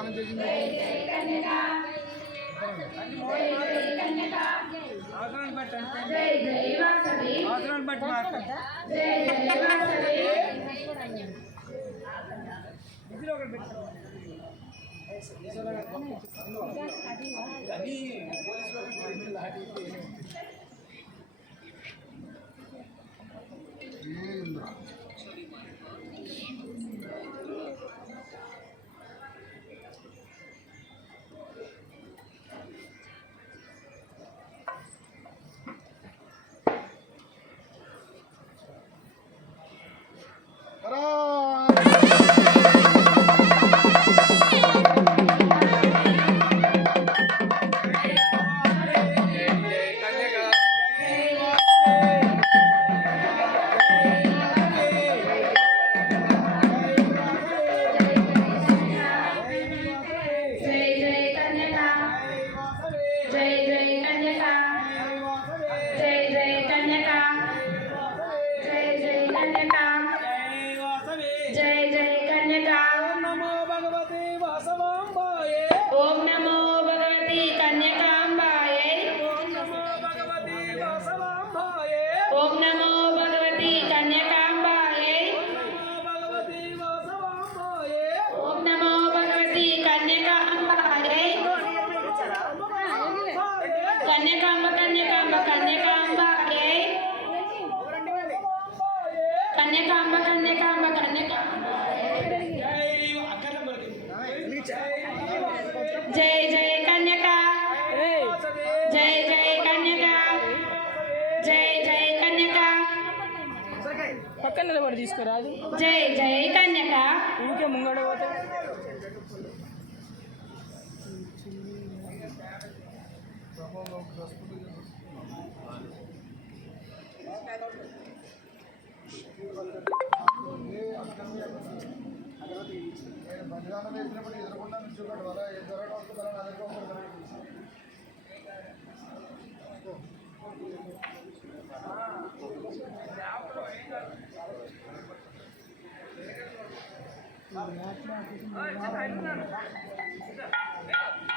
ఆచమనం చేసింది. జై జై కన్యక జై జై కన్యక జై జై వాసవి. జై జై వాసవి ఏంద్ర? ఓం నమో భగవతి కన్యకాంబాయై. ఓం నమో భగవతే వాసవాంబాయే. ఓం నమో భగవతి కన్యకాంబాయై. నమో భగవతే వాసవాంబాయే. ఓం నమో భగవతి కన్యకాంబాయై. కన్యకాంబ కన్యకాంబ కన్యకాంబాయై. కన్యకాంబ కన్యకాంబ కన్యకాంబాయై. పక్కన నిలబడి తీసుకురాదు. జై జై కన్యక. ఇంకే ముంగడ పోతే. బలిదానం వేసినప్పుడు ఎదురుకుండా నుంచోకండి వల్ల 哎，这牌子呢？不是，没有。